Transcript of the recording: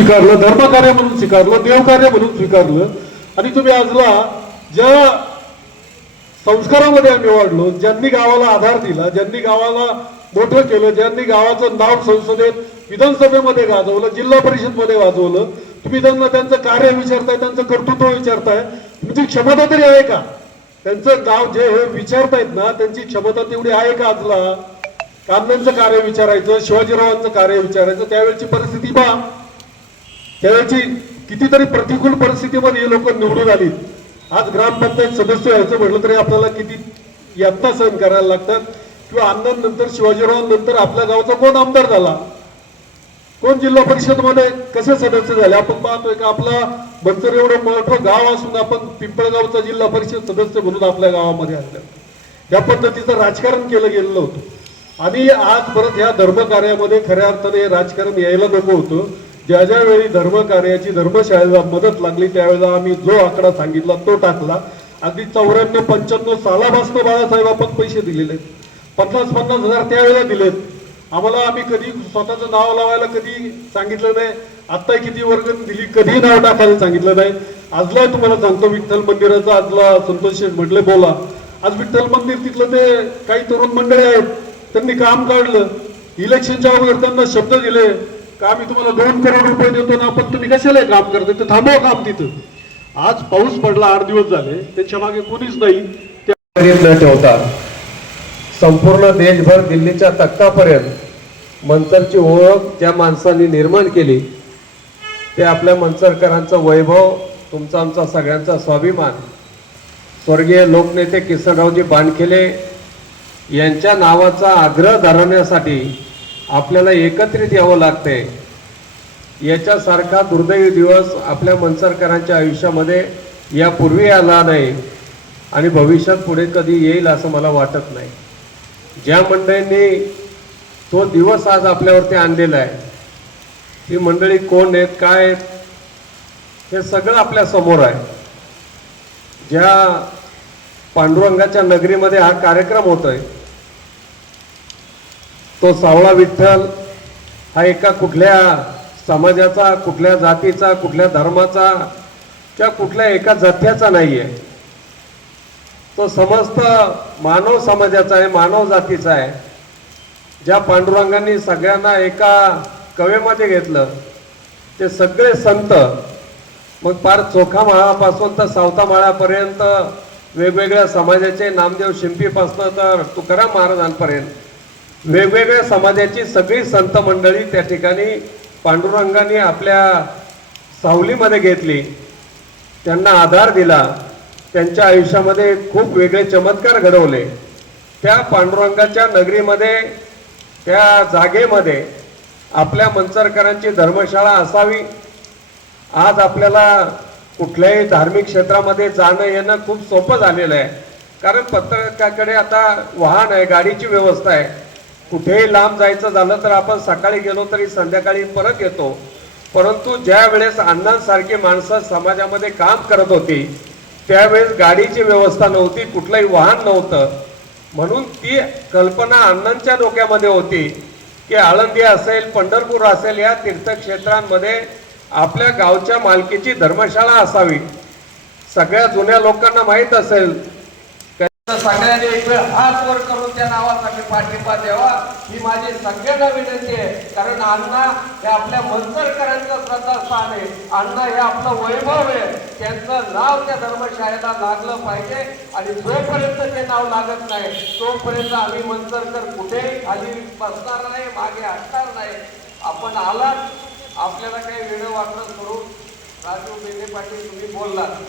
स्वीकारलं, धर्मकार्य म्हणून स्वीकारलं, देवकार्य म्हणून स्वीकारलं. आणि तुम्ही आजला ज्या संस्कारामध्ये आम्ही वाढलो, ज्यांनी गावाला आधार दिला, ज्यांनी गावाला मोठं केलं, ज्यांनी गावाचं नाव संसदेत विधानसभेमध्ये गाजवलं, जिल्हा परिषदमध्ये गाजवलं, तुम्ही त्यांना त्यांचं कार्य विचारताय, त्यांचं कर्तृत्व विचारताय. तुमची क्षमता तरी आहे का? त्यांचं नाव जे हे विचारतायत ना, त्यांची क्षमता तेवढी आहे का? आजला कांद्यांचं कार्य विचारायचं, शिवाजीरावांचं कार्य विचारायचं, त्यावेळची परिस्थिती पहा. त्यावेळची कितीतरी प्रतिकूल परिस्थितीमध्ये हे लोक निवडून आली. आज ग्रामपंचायत सदस्य व्हायचं म्हटलं तरी आपल्याला किती यातना सहन करायला लागतात. किंवा अण्णांनंतर, शिवाजीरावांनंतर आपल्या गावचा कोण आमदार झाला, कोण जिल्हा परिषदमध्ये कसे सदस्य झाले आपण पाहतोय का? आपला मंचर एवढं मोठं गाव असून आपण पिंपळगावचा जिल्हा परिषद सदस्य म्हणून आपल्या गावामध्ये आलं. या पद्धतीचं राजकारण केलं गेलेलं होतं. आणि आज परत ह्या धर्मकार्यामध्ये खऱ्या अर्थाने राजकारण यायला नको होतं. ज्या ज्या वेळी धर्मकार्याची, धर्मशाळेला मदत लागली त्यावेळेला आम्ही जो आकडा सांगितला तो टाकला. अगदी 94-95 सालापासून बाळासाहेब आपण पैसे दिलेले, 50-50 हजार त्यावेळेला दिलेत आम्हाला. आम्ही कधी स्वतःचं नाव लावायला कधी सांगितलं नाही. आत्ता किती वर्गणी दिली कधी नाव टाकायला सांगितलं नाही. आजला तुम्हाला सांगतो, विठ्ठल मंदिराचा आजला संतोष शेठ म्हटले बोला. आज विठ्ठल मंदिर तिथलं ते काही तरुण मंडळी आहेत, त्यांनी काम काढलं. इलेक्शनच्या अगोदर त्यांना शब्द दिले का आम्ही तुम्हाला 2 करोड रुपये देतो ना, पण तुम्ही कशाला काम करता, ते थांबवा काम तिथं. आज पाऊस पडला, 8 दिवस झाले, त्याच्या मागे कोणीच नाही. न ठेवता संपूर्ण देशभर दिल्लीच्या तख्तापर्यंत मंचरची ओळख ज्या माणसांनी निर्माण केली, ते आपल्या मंचरकरांचं वैभव, तुमचा आमचा सगळ्यांचा स्वाभिमान, स्वर्गीय लोकनेते किसनरावजी बांडखेले यांच्या नावाचा आग्रह धरण्यासाठी आपल्याला एकत्रित यावं लागते. याच्यासारखा दुर्दैवी दिवस आपल्या मंचरकरांच्या आयुष्यामध्ये यापूर्वी आला नाही आणि भविष्यात पुढे कधी येईल असं मला वाटत नाही. ज्या मंडळींनी तो दिवस आज आपल्यावरती आणलेला आहे, ती मंडळी कोण आहेत, काय आहेत, हे सगळं आपल्या समोर आहे. ज्या पांडुरंगाच्या नगरीमध्ये हा कार्यक्रम होतोय, तो सावळा विठ्ठल हा एका कुठल्या समाजाचा, कुठल्या जातीचा, कुठल्या धर्माचा किंवा कुठल्या एका जथ्याचा नाही आहे. तो समस्त मानव समाजाचा आहे, मानव जातीचा आहे. ज्या पांडुरंगांनी सगळ्यांना एका कवेमध्ये घेतलं, ते सगळे संत, मग पार चोखा माळापासून तर सावता माळापर्यंत वेगवेगळ्या समाजाचे, नामदेव शिंपीपासून तर तुकाराम महाराजांपर्यंत वेगवेगळ्या समाजाची सगळी संत मंडळी त्या ठिकाणी पांडुरंगाने आपल्या सावलीमध्ये घेतली, त्यांना आधार दिला, त्यांच्या आयुष्यामध्ये खूप वेगळे चमत्कार घडवले. त्या पांडुरंगाच्या नगरीमध्ये, त्या जागेमध्ये आपल्या मंचरकरांची धर्मशाळा असावी. आज आपल्याला कुठल्याही धार्मिक क्षेत्रामध्ये जाणं येणं खूप सोपं झालेलं आहे, कारण प्रत्येकाकडे आता वाहन आहे, गाडीची व्यवस्था आहे. कुठेही लांब जायचं झालं तर आपण सकाळी गेलो तरी संध्याकाळी परत येतो. परंतु ज्या वेळेस अण्णांसारखी माणसं समाजामध्ये काम करत होती त्यावेळेस गाडीची व्यवस्था नव्हती, कुठलंही वाहन नव्हतं. म्हणून ती कल्पना अण्णांच्या डोक्यामध्ये होती की आळंदी असेल, पंढरपूर असेल, या तीर्थक्षेत्रांमध्ये आपल्या गावच्या मालकीची धर्मशाळा असावी. सगळ्या जुन्या लोकांना माहीत असेल, सगळ्यांनी एक वेळ हात वर करून त्या नावासाठी पाठिंबा द्यावा ही माझी सगळ्यांना विनंती आहे. कारण अण्णा हे आपल्या मंचरकरांचं श्रद्धास्थान आहे, अण्णा हे आपलं वैभव आहे. त्यांचं नाव त्या धर्मशाळेला लागलं पाहिजे आणि जोपर्यंत ते नाव लागत नाही तोपर्यंत आम्ही मंचरकर कुठेही खाली बसणार नाही, मागे हटणार नाही. आपण आलात, आपल्याला काही वेळ वाटलं करून राजू बेले पाटील तुम्ही बोललात,